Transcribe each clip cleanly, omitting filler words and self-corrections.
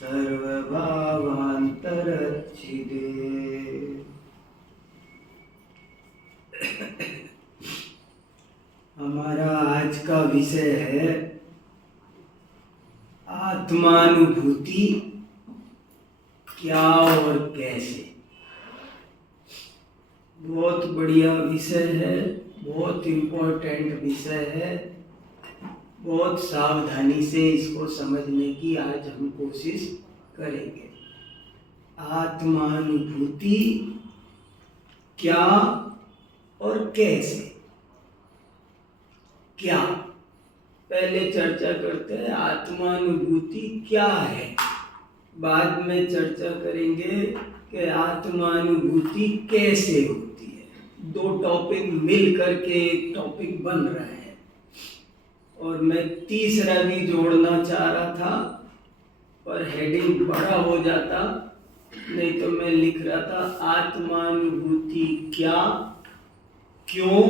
सर्वभावांतरच्छिदे। हमारा आज का विषय है आत्मानुभूति क्या और कैसे। बहुत बढ़िया विषय है, बहुत इम्पोर्टेंट विषय है। बहुत सावधानी से इसको समझने की आज हम कोशिश करेंगे। आत्मानुभूति क्या और कैसे। क्या पहले चर्चा करते हैं, आत्मानुभूति क्या है। बाद में चर्चा करेंगे कि आत्मानुभूति कैसे होती है। दो टॉपिक मिल करके एक टॉपिक बन रहा है और मैं तीसरा भी जोड़ना चाह रहा था पर हेडिंग बड़ा हो जाता, नहीं तो मैं लिख रहा था आत्मानुभूति क्या, क्यों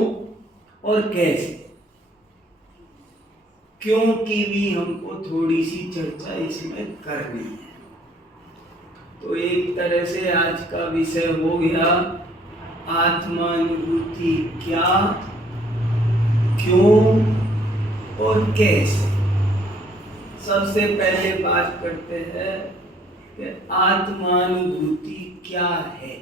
और कैसे। क्यों की भी हमको थोड़ी सी चर्चा इसमें करनी है। तो एक तरह से आज का विषय हो गया आत्मानुभूति क्या, क्यों और कैसे। सबसे पहले बात करते हैं कि आत्मानुभूति क्या है।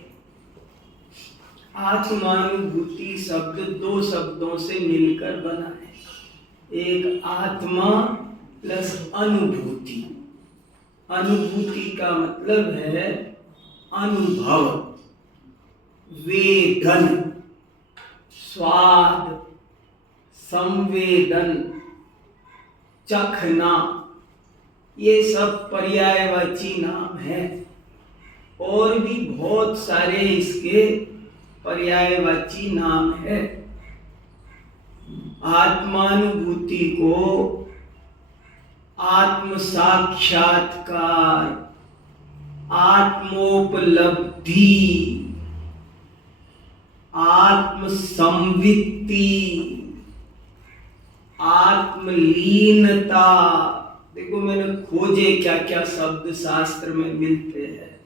आत्मानुभूति शब्द दो शब्दों से मिलकर बना है। एक आत्मा प्लस अनुभूति। अनुभूति का मतलब है अनुभव, वेदन, स्वाद, संवेदन, चखना। ये सब पर्यायवाची नाम है और भी बहुत सारे इसके पर्यायवाची नाम है। आत्मानुभूति को आत्म साक्षात्कार, आत्मोपलब्धि, आत्म संवित्ति, आत्मलीनता, देखो मैंने खोजे क्या क्या शब्द शास्त्र में मिलते हैं।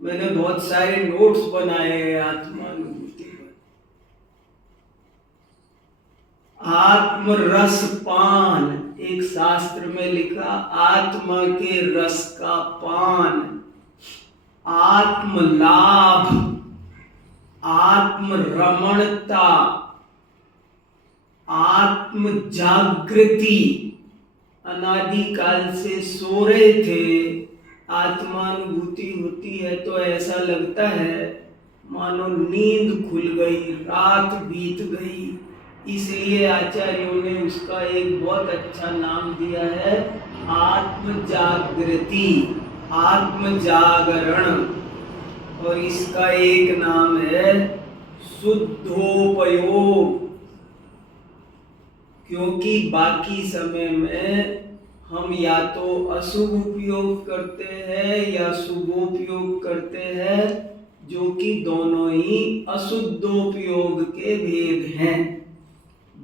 मैंने बहुत सारे नोट्स बनाए हैं आत्मानुभूति पर। आत्मरसपान, एक शास्त्र में लिखा आत्मा के रस का पान। आत्मलाभ, आत्मरमणता, आत्म जागृति। अनादिकाल से सो रहे थे, आत्मानुभूति होती है तो ऐसा लगता है मानो नींद खुल गई, रात बीत गई। इसलिए आचार्यों ने उसका एक बहुत अच्छा नाम दिया है आत्म जागृति, आत्म जागरण। और इसका एक नाम है शुद्धोपयोग, क्योंकि बाकी समय में हम या तो अशुभ उपयोग करते हैं या शुभोपयोग करते हैं, जो कि दोनों ही अशुद्धोपयोग के भेद हैं।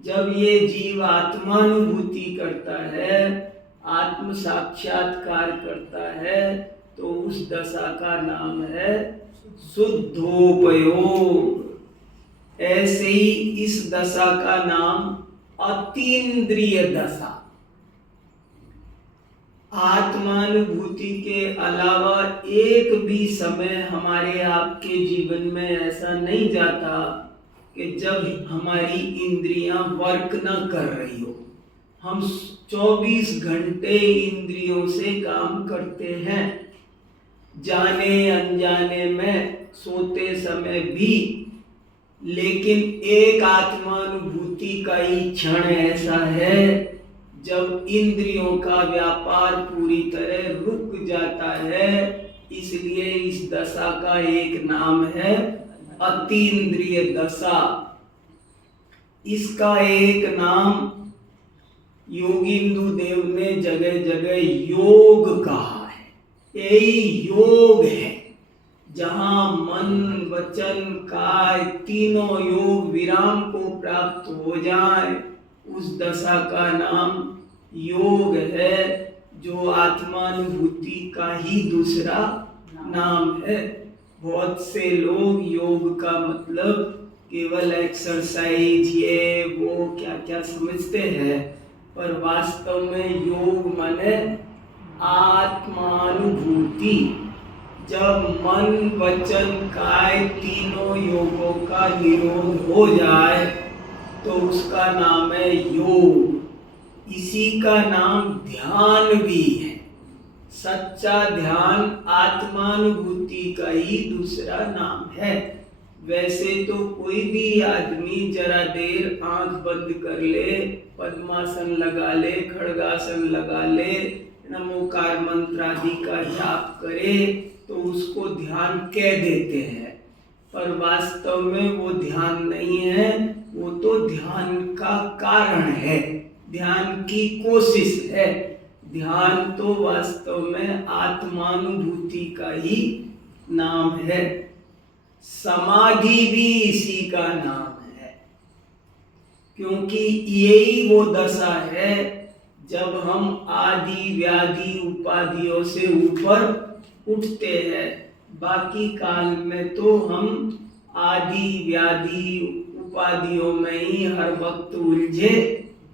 जब ये जीव आत्मानुभूति करता है, आत्म साक्षात्कार करता है, तो उस दशा का नाम है शुद्धोपयोग। ऐसे ही इस दशा का नाम अतीन्द्रिय दशा। आत्मानुभूति के अलावा एक भी समय हमारे आपके जीवन में ऐसा नहीं जाता कि जब हमारी इंद्रियां वर्क न कर रही हो। हम 24 घंटे इंद्रियों से काम करते हैं, जाने अनजाने में, सोते समय भी। लेकिन एक आत्मानुभूति का ही क्षण ऐसा है जब इंद्रियों का व्यापार पूरी तरह रुक जाता है। इसलिए इस दशा का एक नाम है अतीन्द्रिय दशा। इसका एक नाम योगिंदु देव ने जगह जगह योग कहा है। यही योग है जहां मन, वचन, काय तीनों योग विराम को प्राप्त हो जाए, उस दशा का नाम योग है, जो आत्मानुभूति का ही दूसरा नाम है। बहुत से लोग योग का मतलब केवल एक्सरसाइज ये वो क्या क्या समझते हैं, पर वास्तव में योग माने आत्मानुभूति। जब मन वचन काय तीनों योगों का निरोध हो जाए तो उसका नाम है योग। इसी का नाम ध्यान भी है। सच्चा ध्यान आत्मानुभूति का ही दूसरा नाम है। वैसे तो कोई भी आदमी जरा देर आंख बंद कर ले, पद्मासन लगा ले, खड़गासन लगा ले, नमोकार मंत्र आदि का जाप करे तो उसको ध्यान कह देते हैं, पर वास्तव में वो ध्यान नहीं है, वो तो ध्यान का कारण है, ध्यान की कोशिश है। ध्यान तो वास्तव में आत्मानुभूति का ही नाम है। समाधि भी इसी का नाम है, क्योंकि यही वो दशा है जब हम आदि व्याधि उपाधियों से ऊपर उठते हैं। बाकी काल में तो हम आदि व्याधि उपाधियों में ही हर वक्त उलझे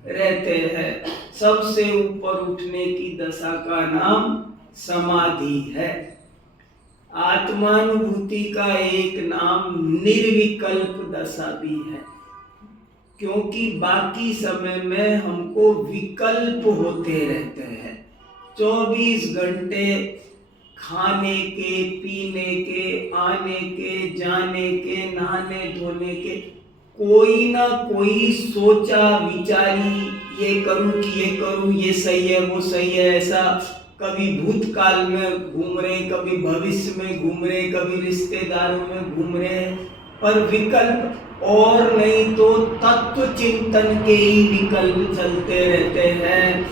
रहते हैं। सबसे ऊपर उठने की दशा का नाम समाधि है। आत्मानुभूति का एक नाम निर्विकल्प दशा भी है, क्योंकि बाकी समय में हमको विकल्प होते रहते हैं। 24 घंटे खाने के, पीने के, आने के, जाने के, नहाने धोने के, कोई ना कोई सोचा विचारी ये करूं कि ये करूं, ये सही है वो सही है, ऐसा कभी भूतकाल में घूम रहे, कभी भविष्य में घूम रहे, कभी रिश्तेदारों में घूम रहे, पर विकल्प और नहीं तो तत्व चिंतन के ही विकल्प चलते रहते हैं।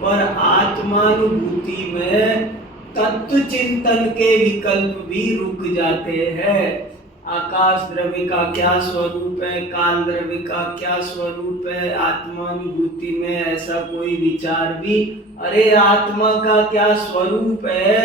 पर आत्मानुभूति में तत्व चिंतन के विकल्प भी रुक जाते हैं। आकाश द्रव्य का क्या स्वरूप है, काल द्रव्य का क्या स्वरूप है, आत्मानुभूति में ऐसा कोई विचार भी, अरे आत्मा का क्या स्वरूप है,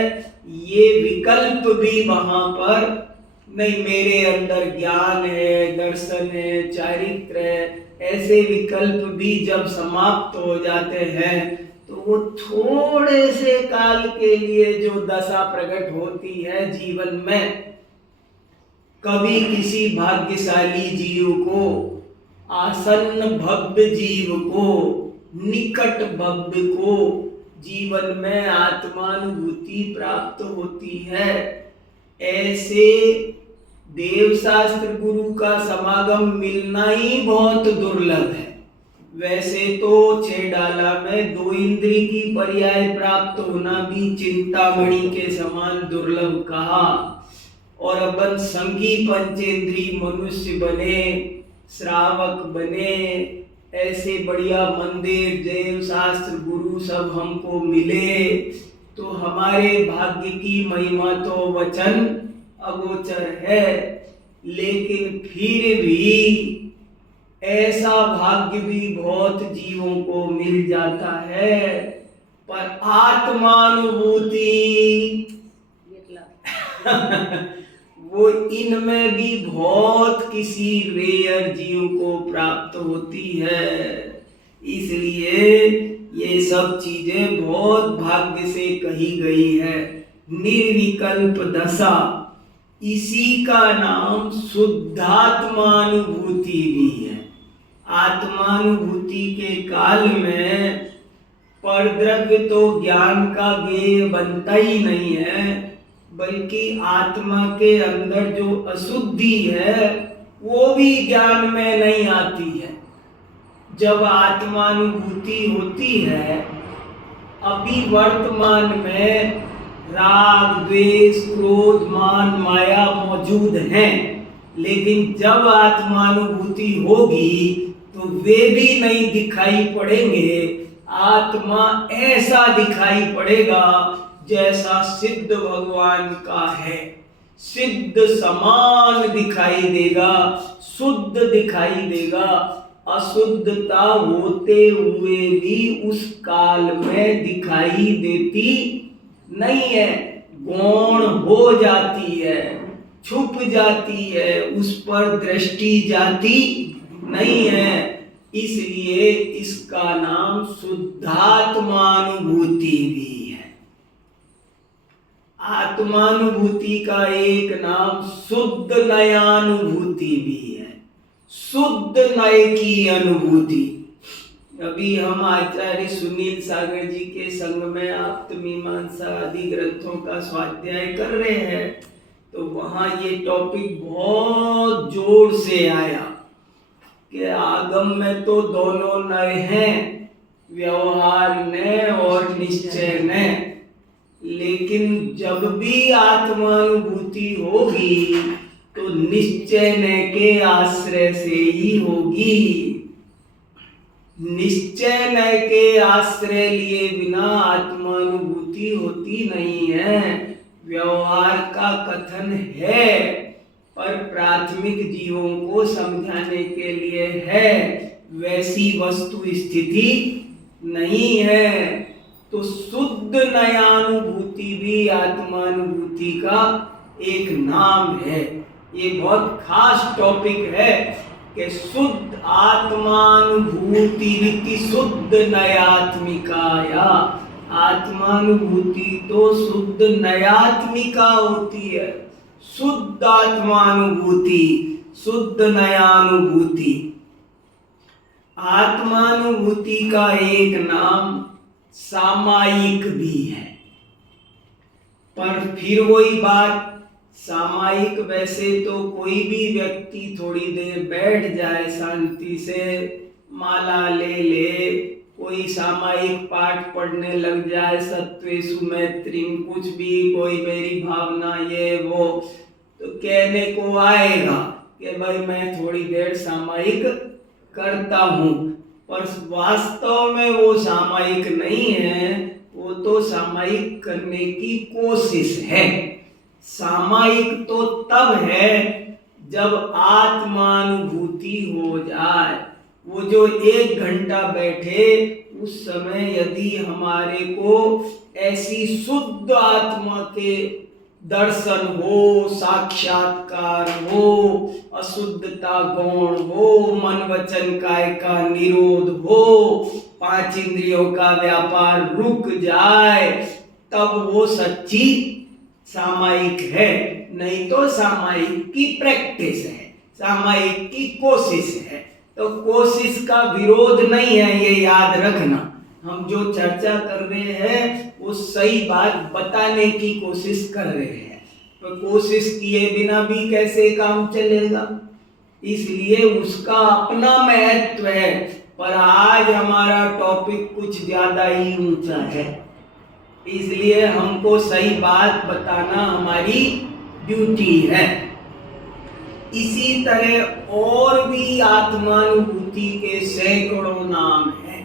ये विकल्प भी वहां पर नहीं। मेरे अंदर ज्ञान है, दर्शन है, चारित्र है, ऐसे विकल्प भी जब समाप्त हो जाते हैं तो वो थोड़े से काल के लिए जो दशा प्रकट होती है जीवन में, कभी किसी भाग्यशाली जीव को, आसन्न भव्य जीव को, निकट भव्य को जीवन में आत्मानुभूति प्राप्त होती है। ऐसे देवशास्त्र गुरु का समागम मिलना ही बहुत दुर्लभ है। वैसे तो छेडाला में 2 इंद्री की पर्याय प्राप्त होना भी चिंतामणि के समान दुर्लभ कहा, और अपन संगी पंचेंद्री मनुष्य बने, श्रावक बने, ऐसे बढ़िया मंदिर देव शास्त्र गुरु सब हमको मिले, तो हमारे भाग्य की महिमा तो वचन अगोचर है। लेकिन फिर भी ऐसा भाग्य भी बहुत जीवों को मिल जाता है, पर आत्मानुभूति वो इनमें भी बहुत किसी रेयर जीव को प्राप्त होती है। इसलिए ये सब चीजें बहुत भाग्य से कही गई है। निर्विकल्प दशा, इसी का नाम शुद्धात्मानुभूति भी है। आत्मानुभूति के काल में परद्रव्य तो ज्ञान का ज्ञेय बनता ही नहीं है, बल्कि आत्मा के अंदर जो अशुद्धि है वो भी ज्ञान में नहीं आती है। जब आत्मानुभूति होती है, अभी वर्तमान में राग द्वेष क्रोध मान माया मौजूद हैं, लेकिन जब आत्मानुभूति होगी तो वे भी नहीं दिखाई पड़ेंगे। आत्मा ऐसा दिखाई पड़ेगा जैसा सिद्ध भगवान का है, सिद्ध समान दिखाई देगा, शुद्ध दिखाई देगा। अशुद्धता होते हुए भी उस काल में दिखाई देती नहीं है, गौण हो जाती है, छुप जाती है, उस पर दृष्टि जाती नहीं है। इसलिए इसका नाम शुद्धात्मानुभूति भी है। आत्मानुभूति का एक नाम शुद्ध नयानुभूति भी है, शुद्ध नय की अनुभूति। अभी हम आचार्य सुनील सागर जी के संग में आप्तमीमांसा आदि ग्रंथों का स्वाध्याय कर रहे हैं, तो वहां ये टॉपिक बहुत जोर से आया कि आगम में तो दोनों नय हैं, व्यवहार ने और निश्चय ने, लेकिन जब भी आत्मानुभूति होगी तो निश्चय ने के आश्रय से ही होगी। निश्चय नय के आश्रय लिए बिना आत्मानुभूति होती नहीं है। व्यवहार का कथन है, पर प्राथमिक जीवों को समझाने के लिए है, वैसी वस्तु स्थिति नहीं है। तो शुद्ध नयानुभूति भी आत्मानुभूति का एक नाम है। ये बहुत खास टॉपिक है कि शुद्ध आत्मानुभूति रीति शुद्ध नयात्मिकाया। आत्मानुभूति तो शुद्ध नयात्मिका होती है, शुद्ध आत्मानुभूति, शुद्ध नयानुभूति। आत्मानुभूति का एक नाम सामायिक भी है, पर फिर वही बात, सामायिक वैसे तो कोई भी व्यक्ति थोड़ी देर बैठ जाए शांति से, माला ले ले, कोई सामायिक पाठ पढ़ने लग जाए, सत्वेषु मैत्रीम, कुछ भी, कोई मेरी भावना ये वो, तो कहने को आएगा कि भाई मैं थोड़ी देर सामायिक करता हूँ, पर वास्तव में वो सामायिक नहीं है, वो तो सामायिक करने की कोशिश है। सामायिक तो तब है जब आत्मानुभूति हो जाए। वो जो 1 घंटा बैठे, उस समय यदि हमारे को ऐसी शुद्ध आत्मा के दर्शन हो, साक्षात्कार हो, अशुद्धता गौण हो, मन वचन काय का निरोध हो, 5 इंद्रियों का व्यापार रुक जाए, तब वो सच्ची सामायिक है। नहीं तो सामायिक की प्रैक्टिस है, सामायिक की कोशिश है। तो कोशिश का विरोध नहीं है, ये याद रखना। हम जो चर्चा कर रहे हैं वो सही बात बताने की कोशिश कर रहे हैं, तो कोशिश किए बिना भी कैसे काम चलेगा, इसलिए उसका अपना महत्व है। पर आज हमारा टॉपिक कुछ ज्यादा ही ऊंचा है, इसलिए हमको सही बात बताना हमारी ड्यूटी है। इसी तरह और भी आत्मानुभूति के सैकड़ों नाम हैं।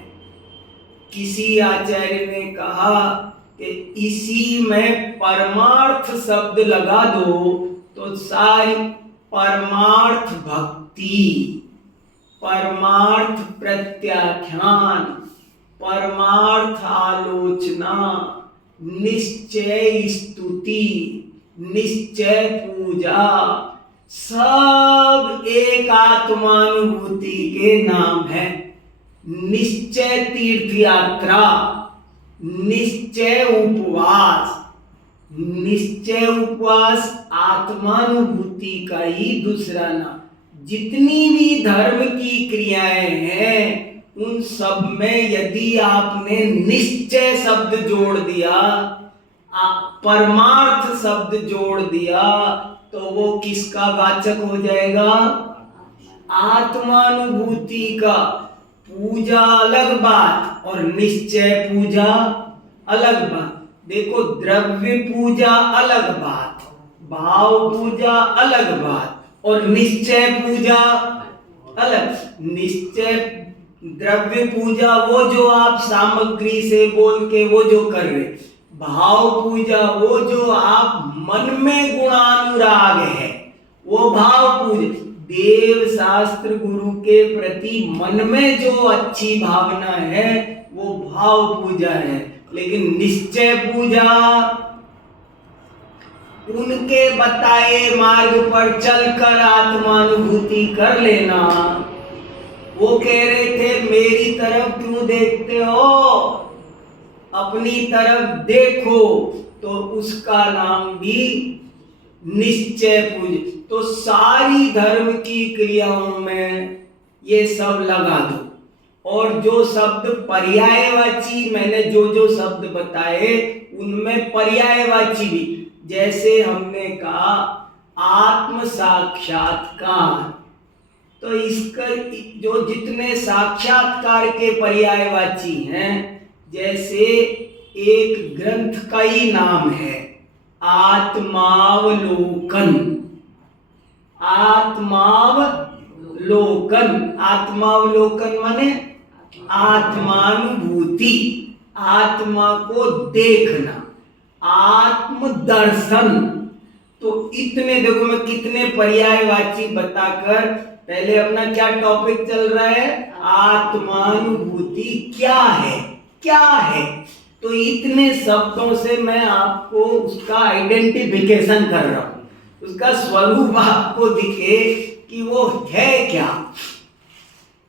किसी आचार्य ने कहा कि इसी में परमार्थ शब्द लगा दो तो सारी परमार्थ भक्ति, परमार्थ प्रत्याख्यान, परमार्थ आलोचना, निश्चय स्तुति, निश्चय पूजा, सब एक आत्मानुभूति के नाम है। निश्चय तीर्थ यात्रा, निश्चय उपवास, निश्चय उपवास आत्मानुभूति का ही दूसरा नाम। जितनी भी धर्म की क्रियाएं हैं उन सब में यदि आपने निश्चय शब्द जोड़ दिया, परमार्थ शब्द जोड़ दिया, तो वो किसका वाचक हो जाएगा? आत्मानुभूति का। पूजा अलग बात और निश्चय पूजा अलग बात। देखो, द्रव्य पूजा अलग बात, भाव पूजा अलग बात और निश्चय पूजा अलग। निश्चय द्रव्य पूजा वो जो आप सामग्री से बोल के वो जो कर रहे, भाव पूजा वो जो आप मन में गुणानुराग है वो भाव पूजा। देव शास्त्र गुरु के प्रति मन में जो अच्छी भावना है वो भाव पूजा है। लेकिन निश्चय पूजा उनके बताए मार्ग पर चलकर आत्मानुभूति कर लेना। वो कह रहे थे मेरी तरफ क्यों देखते हो, अपनी तरफ देखो, तो उसका नाम भी निश्चय पूज। तो सारी धर्म की क्रियाओं में ये सब लगा दो। और जो शब्द पर्यायवाची, मैंने जो शब्द बताए उनमें पर्यायवाची भी, जैसे हमने कहा आत्म साक्षात्कार, तो इसका जो जितने साक्षात्कार के पर्यायवाची हैं, जैसे एक ग्रंथ का ही नाम है आत्मावलोकन। आत्मावलोकन माने आत्मानुभूति, आत्मा को देखना, आत्मदर्शन। तो इतने देखो मैं कितने पर्यायवाची बताकर, पहले अपना क्या टॉपिक चल रहा है, आत्मानुभूति क्या है, क्या है। तो इतने शब्दों से मैं आपको उसका आइडेंटिफिकेशन कर रहा हूं, उसका स्वरूप आपको दिखे कि वो है क्या।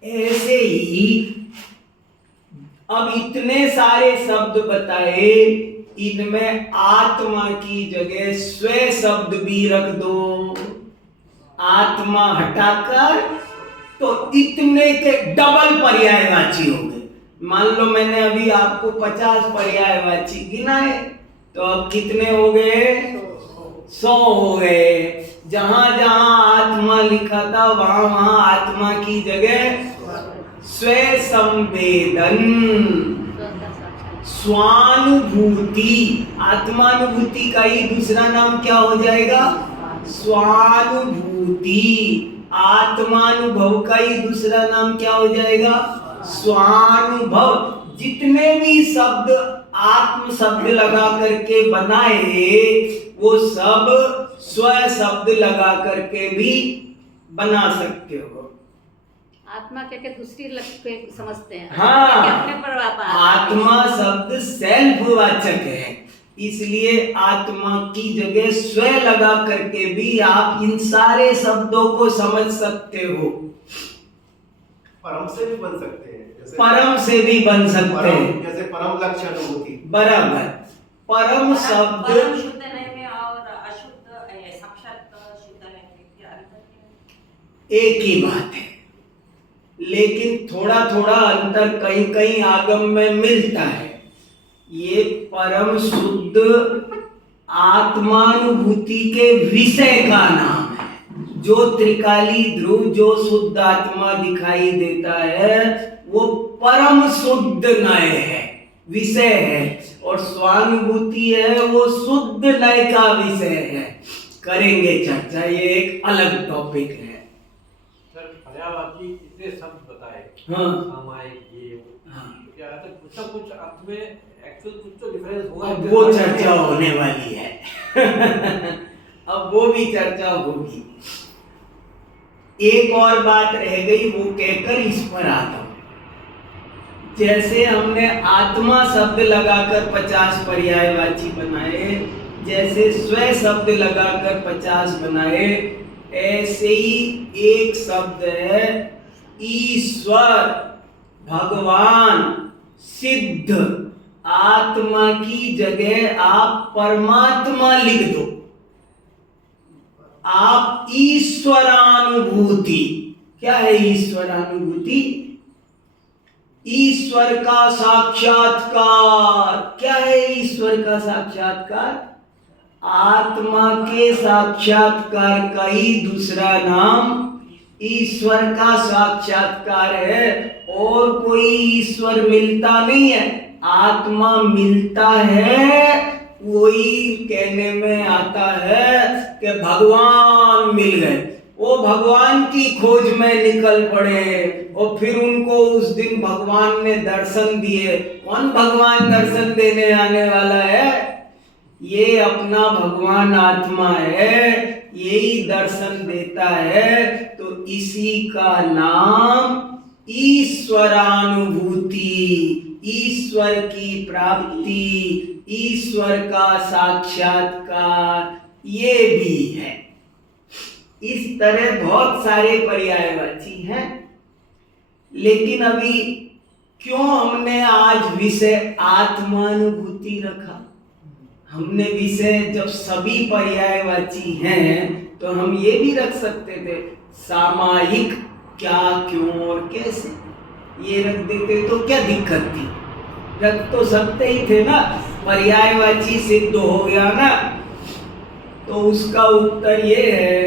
ऐसे ही अब इतने सारे शब्द बताए, इनमें आत्मा की जगह स्व शब्द भी रख दो, आत्मा हटाकर, तो इतने के डबल पर्यायवाची हो गए। मान लो मैंने अभी आपको 50 पर्यायवाची गिनाए, तो अब कितने हो गए, 100 हो गए। जहां जहां आत्मा लिखा था वहां वहां आत्मा की जगह स्व संवेदन, स्वानुभूति, आत्मानुभूति का ही दूसरा नाम क्या हो जाएगा, स्वानुभूति। आत्मानुभव का ही दूसरा नाम क्या हो जाएगा, स्वानुभव। जितने भी शब्द आत्म शब्द लगा करके बनाए, वो सब स्व शब्द लगा करके भी बना सकते हो। आत्मा क्या क्या दूसरी के समझते हैं। हाँ, अपने पर आत्मा शब्द सेल्फ वाचक है, इसलिए आत्मा की जगह स्व लगा करके भी आप इन सारे शब्दों को समझ सकते हो। परम से भी बन सकते हैं, जैसे परम से भी बन सकते हैं, जैसे परम लक्ष्य अनुभूति। बराबर। परम शब्द शुद्ध नहीं में और अशुद्ध साक्षात शुद्ध नहीं में एक ही बात है, लेकिन थोड़ा थोड़ा अंतर कहीं कहीं आगम में मिलता है। ये परम शुद्ध आत्मानुभूति के विषय का नाम है। जो त्रिकाली ध्रुव, जो शुद्ध आत्मा दिखाई देता है, वो परम शुद्ध नय है, विषय है। और स्वानुभूति है, वो शुद्ध नय का विषय है। करेंगे चर्चा, ये एक अलग टॉपिक है। सर पर्यायवाची इतने शब्द बताए, हाँ, सामायिक ये हाँ, क्या है, तो कुछ ना कुछ अर्थ में एक्चुअल कुछ तो डिफरेंस होगा। अब वो चर्चा होने वाली है। अब वो भी चर्चा होगी। एक और बात रह गई, वो कहकर इस पर आता हूं। जैसे हमने आत्मा शब्द लगाकर 50 पर्यायवाची बनाए, जैसे स्व शब्द लगाकर 50 बनाए, ऐसे ही एक शब्द है ईश्वर, भगवान, सिद्ध। आत्मा की जगह आप परमात्मा लिख दो, आप ईश्वरानुभूति। क्या है ईश्वरानुभूति? ईश्वर का साक्षात्कार। क्या है ईश्वर का साक्षात्कार? आत्मा के साक्षात्कार का ही दूसरा नाम ईश्वर का साक्षात्कार है। और कोई ईश्वर मिलता नहीं है, आत्मा मिलता है। वही कहने में आता है कि भगवान मिल गए, वो भगवान की खोज में निकल पड़े और फिर उनको उस दिन भगवान ने दर्शन दिए। कौन भगवान दर्शन देने आने वाला है? ये अपना भगवान आत्मा है। यही दर्शन देता है, तो इसी का नाम ईश्वरानुभूति, ईश्वर की प्राप्ति, ईश्वर का साक्षात्कार ये भी है। इस तरह बहुत सारे पर्यायवाची हैं, लेकिन अभी क्यों हमने आज विषय आत्मानुभूति रखा? हमने विषय जब सभी पर्यायवाची हैं तो हम ये भी रख सकते थे सामायिक क्या, क्यों और कैसे, ये रख देते तो क्या दिक्कत थी? रख तो सकते ही थे ना, पर्यायवाची सिद्ध हो गया ना। तो उसका उत्तर ये है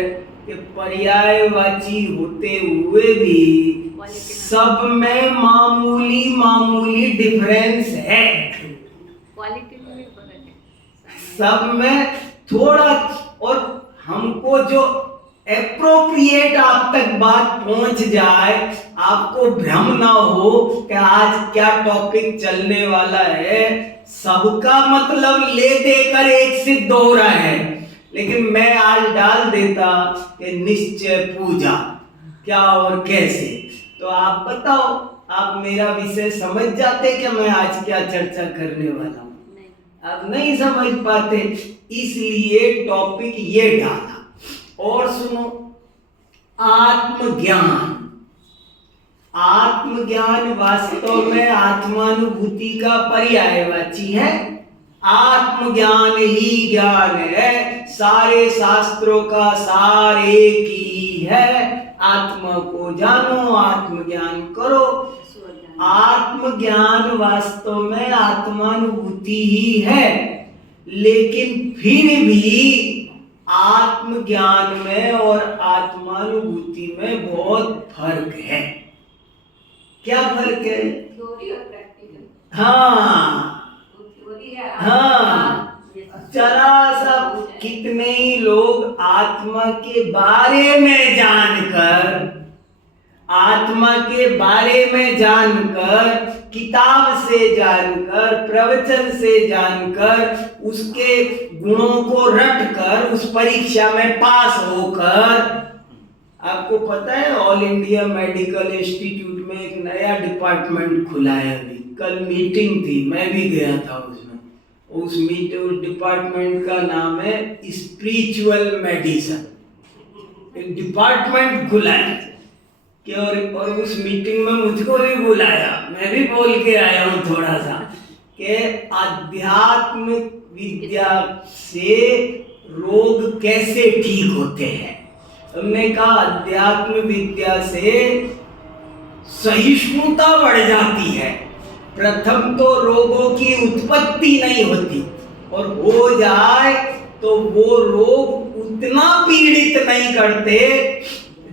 कि पर्यायवाची होते हुए भी सब में मामूली मामूली डिफरेंस है, क्वालिटी में भी फर्क है, सब में थोड़ा। और हमको जो एप्रोप्रिएट आप तक बात पहुंच जाए, आपको भ्रम ना हो कि आज क्या टॉपिक चलने वाला है, सबका मतलब ले देकर एक सिद्ध हो रहा है। लेकिन मैं आज डाल देता कि निश्चय पूजा क्या और कैसे, तो आप बताओ, आप मेरा विषय समझ जाते कि मैं आज क्या चर्चा करने वाला हूं? आप नहीं समझ पाते, इसलिए टॉपिक ये डाला। और सुनो, आत्मज्ञान। आत्मज्ञान वास्तव में आत्मानुभूति का पर्यायवाची है। आत्मज्ञान ही ज्ञान है, सारे शास्त्रों का सार एक ही है। आत्मा को जानो, आत्मज्ञान करो। आत्मज्ञान वास्तव में आत्मानुभूति ही है, लेकिन फिर भी आत्मज्ञान में और आत्मानुभूति में बहुत फर्क है। क्या फर्क है? थ्योरी और प्रैक्टिकल। हाँ थ्योरी है, हाँ, जरा सा कितने ही लोग आत्मा के बारे में जानकर, आत्मा के बारे में जानकर, किताब से जानकर, प्रवचन से जानकर, उसके गुणों को रटकर, उस परीक्षा में पास होकर, आपको पता है ऑल इंडिया मेडिकल इंस्टीट्यूट में एक नया डिपार्टमेंट खुला है। अभी कल मीटिंग थी, मैं भी गया था उसमें। उस डिपार्टमेंट का नाम है स्पिरिचुअल मेडिसिन। एक डिपार्टमेंट खुला है कि और उस मीटिंग में मुझको भी बुलाया, मैं भी बोल के आया हूँ थोड़ा सा कि आध्यात्म विद्या से रोग कैसे ठीक होते हैं। हमने कहा अध्यात्म विद्या से सहिष्णुता बढ़ जाती है। प्रथम तो रोगों की उत्पत्ति नहीं होती, और हो जाए तो वो रोग उतना पीड़ित नहीं करते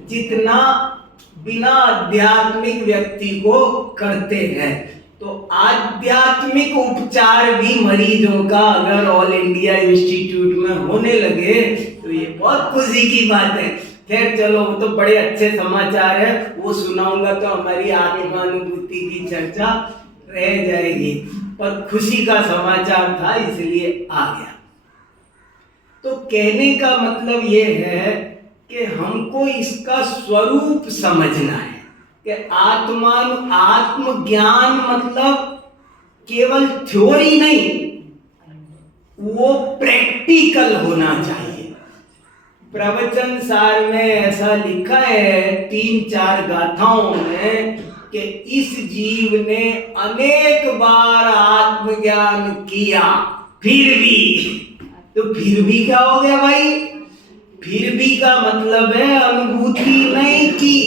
जितना बिना आध्यात्मिक व्यक्ति को करते हैं। तो आध्यात्मिक उपचार भी मरीजों का अगर ऑल इंडिया इंस्टीट्यूट में होने लगे तो ये बहुत खुशी की बात है। खैर चलो, वो तो बड़े अच्छे समाचार है, वो सुनाऊंगा तो हमारी आत्मानुभूति की चर्चा रह जाएगी, पर खुशी का समाचार था इसलिए आ गया। तो कहने का मतलब ये है कि हमको इसका स्वरूप समझना है कि आत्मज्ञान मतलब केवल थ्योरी नहीं, वो प्रैक्टिकल होना चाहिए। प्रवचन सार में ऐसा लिखा है 3-4 गाथाओं में कि इस जीव ने अनेक बार आत्मज्ञान किया, फिर भी क्या हो गया भाई? फिर भी का मतलब है अनुभूति नहीं की।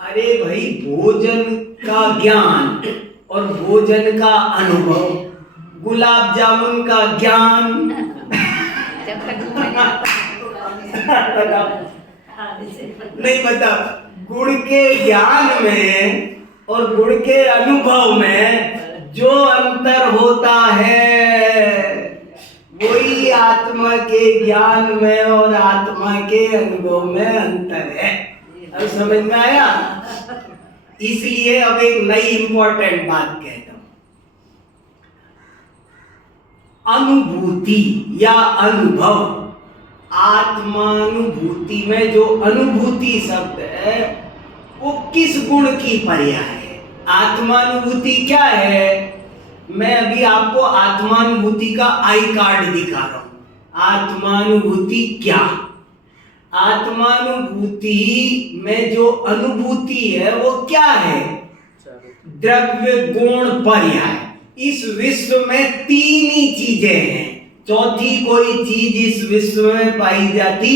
अरे भाई, भोजन का ज्ञान और भोजन का अनुभव, गुलाब जामुन का ज्ञान जब तक नहीं बता, गुण के ज्ञान में और गुण के अनुभव में जो अंतर होता है वही आत्मा के ज्ञान में और आत्मा के अनुभव में अंतर है। अब समझ में आया? इसलिए अब एक नई इंपॉर्टेंट बात कहता हूं। अनुभूति या अनुभव आत्मानुभूति में जो अनुभूति शब्द है वो किस गुण की पर्याय है? आत्मानुभूति क्या है? मैं अभी आपको आत्मानुभूति का आई कार्ड दिखा रहा हूं। आत्मानुभूति क्या? आत्मानुभूति में जो अनुभूति है वो क्या है? द्रव्य गुण पर्याय। इस विश्व में तीन ही चीजें हैं, चौथी कोई चीज इस विश्व में पाई जाती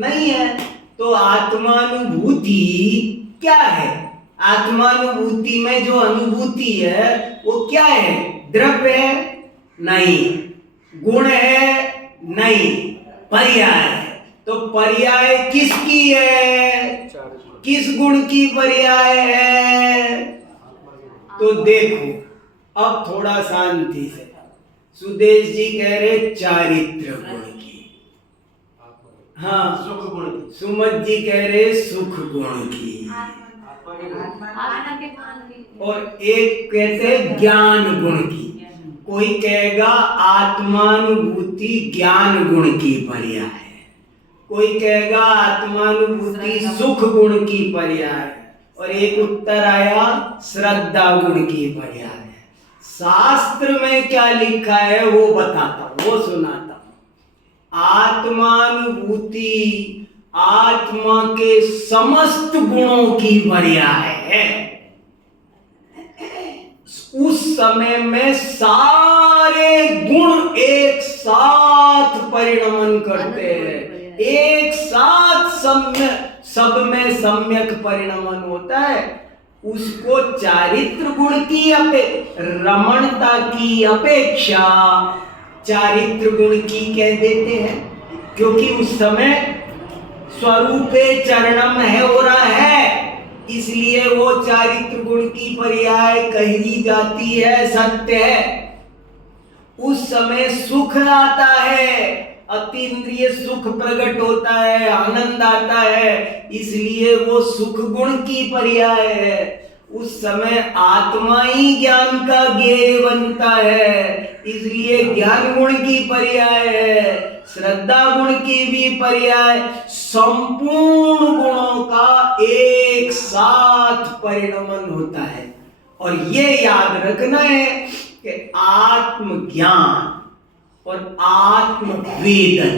नहीं है। तो आत्मानुभूति क्या है? आत्मानुभूति में जो अनुभूति है वो क्या है? द्रव्य है? नहीं। गुण है? नहीं। पर्याय है। तो पर्याय किसकी है? किस गुण की पर्याय है? तो देखो अब थोड़ा शांति से। सुदेश जी कह रहे चारित्र गुण की, हाँ। सुख गुण की। सुमत जी कह रहे सुख गुण की, आत्मा के गुण की। और एक कहते हैं ज्ञान गुण की। कोई कहेगा आत्मानुभूति ज्ञान गुण की पर्याय है, कोई कहेगा आत्मानुभूति सुख गुण की पर्याय है, और एक उत्तर आया श्रद्धा गुण की पर्याय है। शास्त्र में क्या लिखा है वो बताता हूं, वो सुनाता हूं। आत्मानुभूति आत्मा के समस्त गुणों की पर्याय है। उस समय में सारे गुण एक साथ परिणमन करते हैं, एक साथ सब में सम्यक परिणमन होता है। उसको चारित्र गुण की रमणता की अपेक्षा चारित्र गुण की कह देते हैं, क्योंकि उस समय स्वरूपे चरणम है हो रहा है, इसलिए वो चारित्र गुण की पर्याय कही जाती है, सत्य है। उस समय सुख आता है, अतीन्द्रिय सुख प्रकट होता है, आनंद आता है, इसलिए वो सुख गुण की पर्याय है। उस समय आत्मा ही ज्ञान का ज्ञेय बनता है, इसलिए ज्ञान गुण की पर्याय है। श्रद्धा गुण की भी पर्याय। संपूर्ण गुणों का एक साथ परिणमन होता है। और ये याद रखना है कि आत्मज्ञान और आत्मवेदन,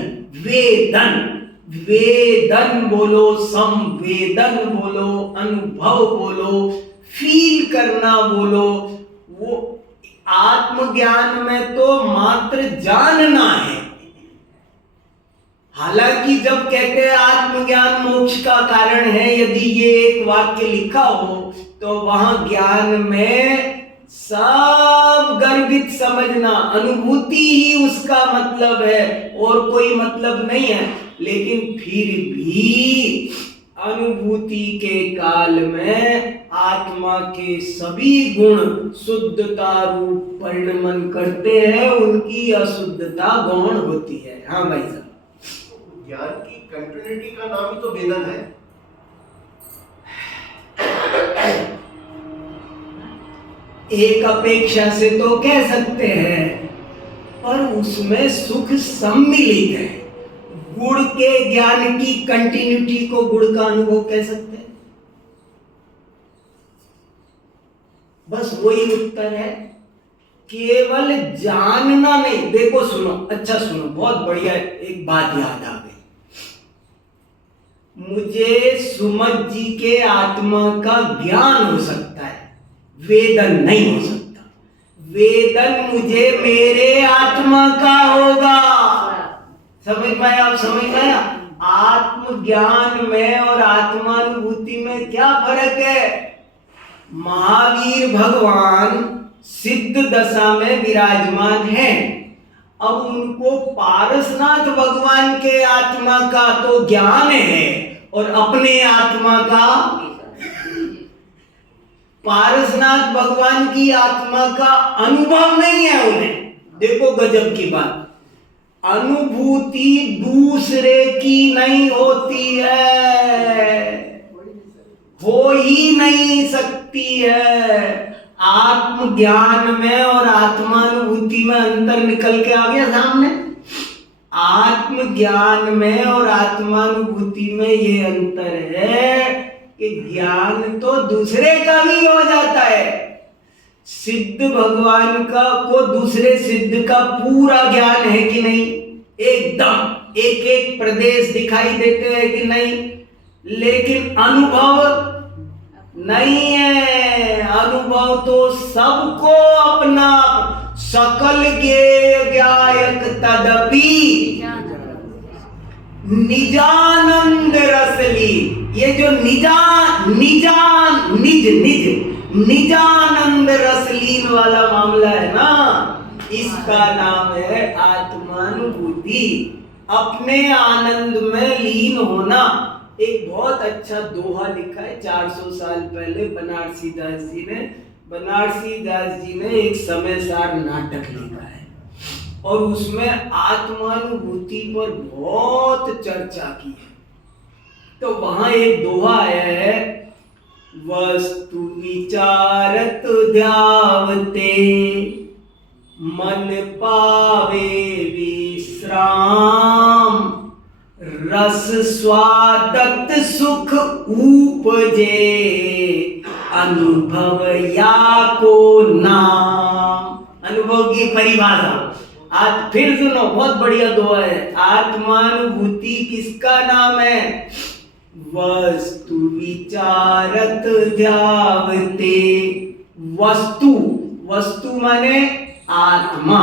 वेदन बोलो, संवेदन बोलो, अनुभव बोलो, फील करना बोलो, वो आत्मज्ञान में तो मात्र जानना है। हालांकि जब कहते हैं आत्मज्ञान मोक्ष का कारण है, यदि ये एक वाक्य लिखा हो तो वहां ज्ञान में सब गर्भित समझना, अनुभूति ही उसका मतलब है और कोई मतलब नहीं है। लेकिन फिर भी अनुभूति के काल में आत्मा के सभी गुण शुद्धता रूप परिणमन करते हैं, उनकी अशुद्धता गौण होती है। हाँ भाई साहब, ज्ञान की कंटिन्यूटी का नाम ही तो वेदन है। एक अपेक्षा से तो कह सकते हैं, पर उसमें सुख सम्मिलित है। गुण के ज्ञान की कंटिन्यूटी को गुण का अनुभव कह सकते हैं। बस वही उत्तर है, केवल जानना नहीं। देखो सुनो, अच्छा सुनो, बहुत बढ़िया एक बात याद आ गई मुझे। सुमत जी के आत्मा का ज्ञान हो सकता है, वेदन नहीं हो सकता। वेदन मुझे मेरे आत्मा का होगा। समझ पाए आप? समझ पाया? आत्मज्ञान में और आत्मानुभूति में क्या फर्क है? महावीर भगवान सिद्ध दशा में विराजमान हैं। अब उनको पारसनाथ भगवान के आत्मा का तो ज्ञान है और अपने आत्मा का, पारसनाथ भगवान की आत्मा का अनुभव नहीं है उन्हें। देखो गजब की बात, अनुभूति दूसरे की नहीं होती है, हो ही नहीं सकती है। आत्मज्ञान में और आत्मानुभूति में अंतर निकल के आ गया सामने। आत्मज्ञान में और आत्मानुभूति में ये अंतर है कि ज्ञान तो दूसरे का भी हो जाता है। सिद्ध भगवान का को दूसरे सिद्ध का पूरा ज्ञान है कि नहीं? एकदम एक एक प्रदेश दिखाई देते हैं कि नहीं? लेकिन अनुभव नहीं है। अनुभव तो सबको अपना सकल ज्ञायक तदपि निजानंद रसली। ये जो निजानंद रसलीन वाला मामला है ना, इसका नाम है आत्मानुभूति, अपने आनंद में लीन होना। एक बहुत अच्छा दोहा लिखा है 400 साल पहले बनारसी दास जी ने एक समयसार नाटक लिखा है और उसमें आत्मानुभूति पर बहुत चर्चा की है। तो वहां एक दोहा आया है, वस्तु विचारत ध्यावते मन पावे विश्राम, रस स्वादत सुख उपजे अनुभव या को नाम। अनुभव की परिभाषा आज फिर सुनो, बहुत बढ़िया दोहा है। आत्मानुभूति किसका नाम है? वस्तु विचारत ध्यावते। वस्तु माने आत्मा,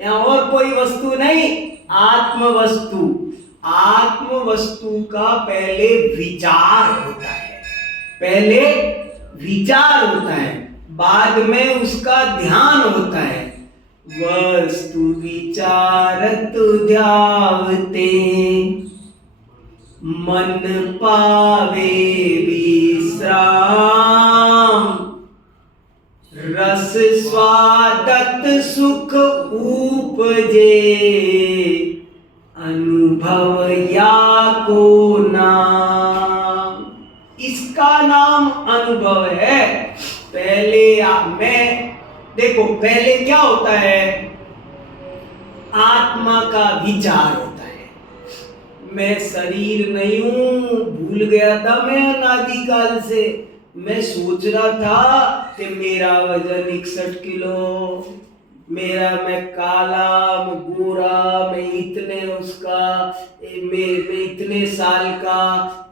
यहाँ और कोई वस्तु नहीं, आत्म वस्तु का पहले विचार होता है, बाद में उसका ध्यान होता है। वस्तु विचारत ध्यावते मन पावे विश्राम, रस स्वादत सुख उपजे अनुभव या को नाम। इसका नाम अनुभव है। पहले क्या होता है? आत्मा का विचार होता है। मैं शरीर नहीं हूं, भूल गया था मैं अनादिकाल से। मैं सोच रहा था कि मेरा वजन 61 किलो, मैं काला, मैं गोरा, मैं इतने मैं इतने साल का।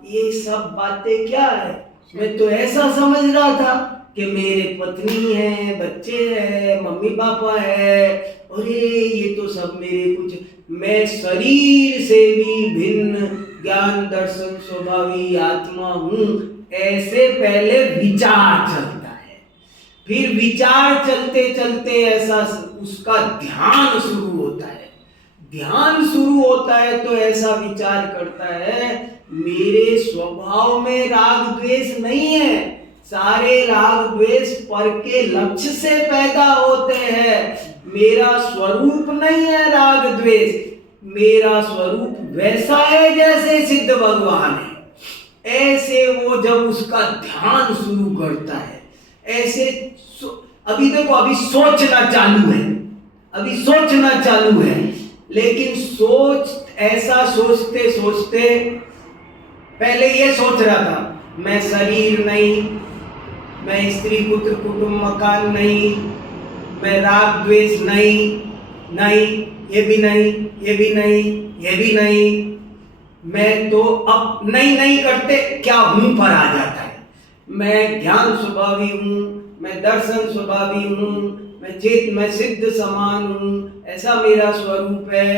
ये सब बातें क्या है? मैं तो ऐसा समझ रहा था कि मेरे पत्नी है, बच्चे हैं, मम्मी पापा है, अरे ये तो सब मेरे कुछ, मैं शरीर से भी भिन्न ज्ञान दर्शन स्वभावी आत्मा हूँ, ऐसे पहले विचार चलता है। फिर विचार चलते चलते ऐसा उसका ध्यान शुरू होता है। ध्यान शुरू होता है तो ऐसा विचार करता है, मेरे स्वभाव में राग द्वेष नहीं है, सारे राग द्वेष पर के लक्ष्य से पैदा होते हैं। मेरा स्वरूप नहीं है राग द्वेष, मेरा स्वरूप वैसा है जैसे सिद्ध भगवान है। ऐसे वो जब उसका ध्यान शुरू करता है, ऐसे अभी देखो, अभी सोचना चालू है, लेकिन ऐसा सोचते सोचते पहले ये सोच रहा था, मैं शरीर नहीं, मैं स्त्री पुत्र कुटुंब मकान नहीं, मैं राग द्वेष नहीं, ये भी नहीं, मैं तो अब नहीं करते क्या हूं पर आ जाता है। मैं ज्ञान स्वभावी हूँ, मैं दर्शन स्वभावी हूँ, मैं सिद्ध समान हूँ, ऐसा मेरा स्वरूप है।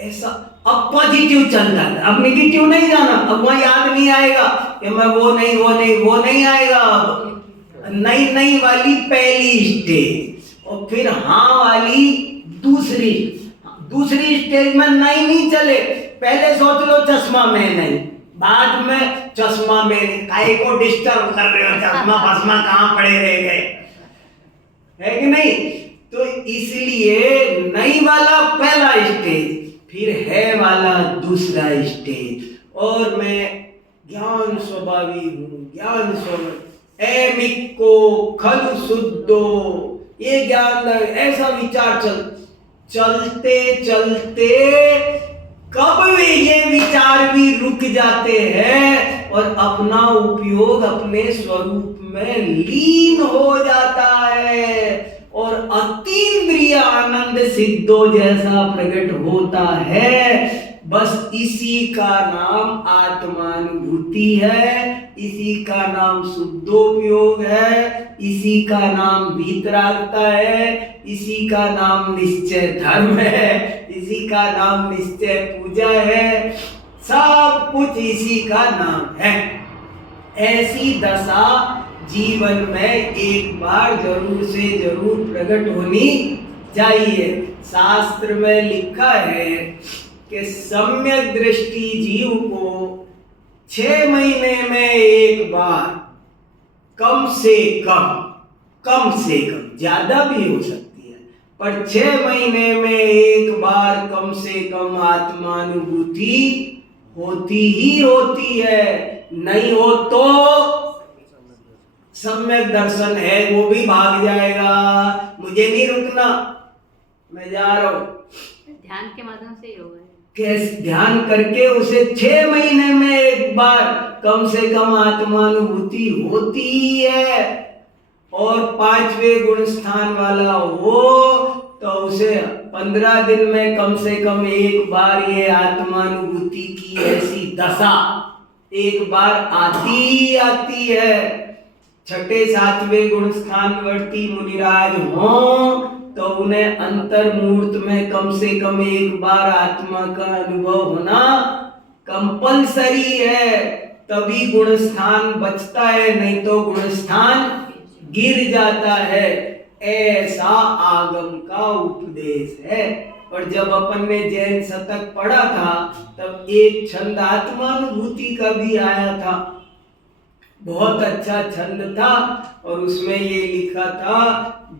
ऐसा अब पॉजिटिव चल रहा है, अब नेगेटिव नहीं जाना। अब वहाँ याद नहीं आएगा कि मैं वो नहीं आएगा। अब नहीं वाली पहली स्टेज, और फिर हाँ वाली दूसरी स्टेज में नहीं चले। पहले सोच लो चश्मा में नहीं, बाद में चश्मा में नहीं, काहे को डिस्टर्ब कर रहे हो, चश्मा कहाँ पड़े रह गए, है कि नहीं? तो इसलिए नहीं वाला पहला स्टेज, फिर है वाला दूसरा स्टेज। और मैं ज्ञान स्वभावी हूँ, एमिक्को खलु शुद्धो, ये ज्ञान ऐसा विचार चलते कब वे ये विचार भी रुक जाते हैं और अपना उपयोग अपने स्वरूप में लीन हो जाता है और अतीन्द्रिय आनंद सिद्धो जैसा प्रकट होता है। बस इसी का नाम आत्मानुभूति है, इसी का नाम शुद्धोपयोग है, इसी का नाम वीतरागता है, इसी का नाम निश्चय धर्म है, इसी का नाम निश्चय पूजा है, सब कुछ इसी का नाम है। ऐसी दशा जीवन में एक बार जरूर से जरूर प्रकट होनी चाहिए। शास्त्र में लिखा है कि सम्यक दृष्टि जीव को 6 महीने में एक बार कम से कम ज्यादा भी हो सकती है, पर 6 महीने में एक बार कम से कम आत्मानुभूति होती ही होती है। नहीं हो तो सम्यक दर्शन है वो भी भाग जाएगा, मुझे नहीं रुकना, मैं जा रहा हूं। ध्यान के माध्यम से ही होगा। कैसे ध्यान करके उसे 6 महीने में एक बार कम से कम आत्मानुभूति होती ही है। और 5वें गुण स्थान वाला हो तो उसे 15 दिन में कम से कम एक बार ये आत्मानुभूति की ऐसी दशा एक बार आती है। 6ठे 7वें गुण स्थान वर्ती मुनिराज हो तो उन्हें अंतर्मूर्त में कम से कम एक बार आत्मा का अनुभव होना कंपलसरी है, तभी गुण स्थान बचता है, नहीं तो गुण स्थान गिर जाता है। ऐसा आगम का उपदेश है। और जब अपन ने जैन शतक पढ़ा था तब एक छंद आत्मानुभूति का भी आया था, बहुत अच्छा छंद था और उसमें ये लिखा था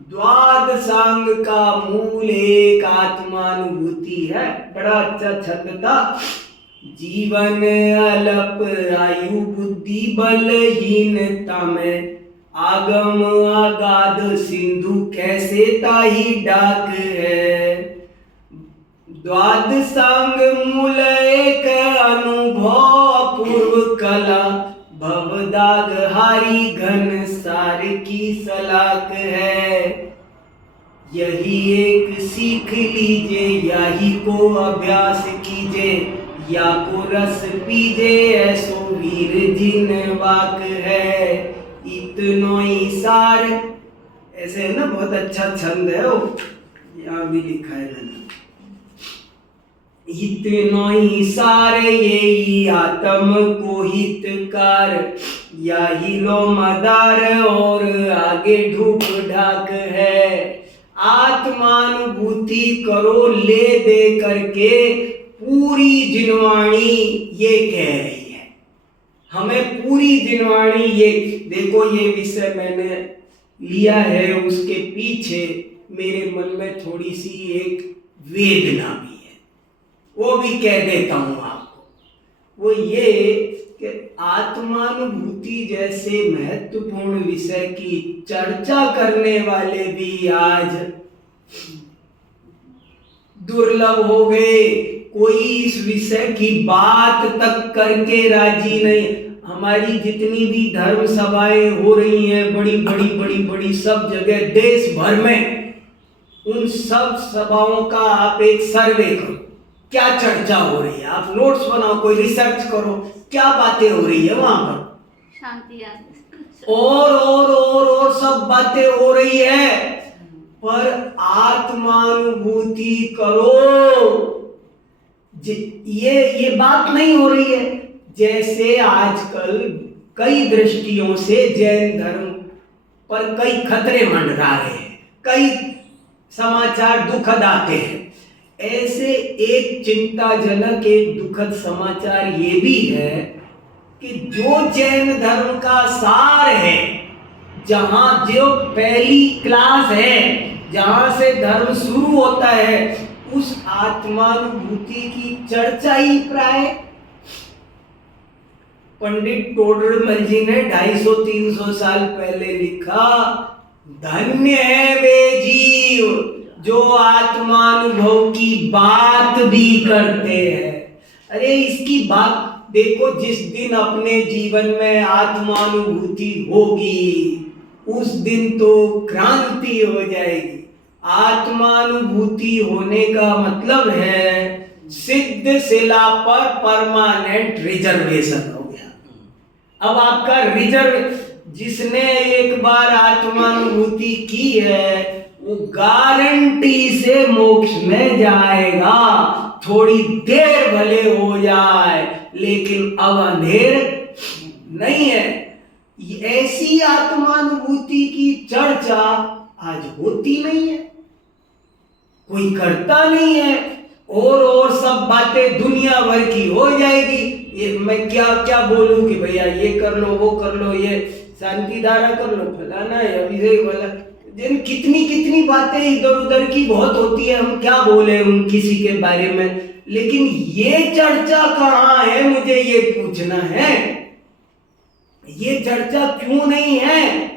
द्वादशांग का मूल एक आत्मानुभूति है। बड़ा अच्छा छंद था। जीवन अल्प आयु बुद्धि बलहीनता में आगम अगाध सिंधु कैसे ताही डाक है। द्वादशांग मूल एक अनुभव पूर्व कला भवदाग हारी घन सार की सलाक है। यही एक सीख लीजिए, यही को अभ्यास कीजिए, या को रस पीजे ऐसो वीर जिन वाक है। इतनो ही सार, ऐसे है ना, बहुत अच्छा छंद है वो, यहाँ भी लिखा है मैंने। इतनो ही सारे यही आत्म को हितकार, या ही लो मदार और आगे ढूक ढाक है। आत्मानुभूति करो ले दे करके पूरी जिनवाणी ये कह रही है हमें। पूरी जिनवाणी ये देखो, ये विषय मैंने लिया है, उसके पीछे मेरे मन में थोड़ी सी एक वेदना भी है, वो भी कह देता हूं आपको। वो ये कि आत्मानुभूति जैसे महत्वपूर्ण विषय की चर्चा करने वाले भी आज दुर्लभ हो गए। कोई इस विषय की बात तक करके राजी नहीं। हमारी जितनी भी धर्म सभाएं हो रही हैं, बड़ी सब जगह देश भर में, उन सब सभाओं का आप एक सर्वे करो, क्या चर्चा हो रही है। आप नोट्स बनाओ, कोई रिसर्च करो, क्या बातें हो रही है वहां पर। शांति और सब बातें हो रही है, पर आत्मानुभूति करो ये बात नहीं हो रही है। जैसे आजकल कई दृष्टियों से जैन धर्म पर कई खतरे मंडरा रहे हैं, कई समाचार दुखद आते हैं, ऐसे एक चिंताजनक एक दुखद समाचार ये भी है कि जो जैन धर्म का सार है, जहां जो पहली क्लास है, जहां से धर्म शुरू होता है, उस आत्मानुभूति की चर्चा ही प्राय पंडित टोडरमल जी ने 250-300 साल पहले लिखा, धन्य है वे जीव जो आत्मानुभव की बात भी करते हैं। अरे इसकी बात देखो, जिस दिन अपने जीवन में आत्मानुभूति होगी उस दिन तो क्रांति हो जाएगी। आत्मानुभूति होने का मतलब है सिद्ध शिला पर परमानेंट रिजर्वेशन हो गया। अब आपका रिजर्व, जिसने एक बार आत्मानुभूति की है वो गारंटी से मोक्ष में जाएगा। थोड़ी देर भले हो जाए लेकिन अब अंधेर नहीं है। ऐसी आत्मानुभूति की चर्चा आज होती नहीं है, कोई करता नहीं है। और सब बातें दुनिया भर की हो जाएगी। ये मैं क्या क्या बोलूं कि भैया ये कर लो, वो कर लो, ये शांति धारा कर लो, फलाना है, अभिषेक वाला, जिन कितनी कितनी बातें इधर उधर की बहुत होती है। हम क्या बोले उन किसी के बारे में, लेकिन ये चर्चा कहाँ है, मुझे ये पूछना है। ये चर्चा क्यों नहीं है?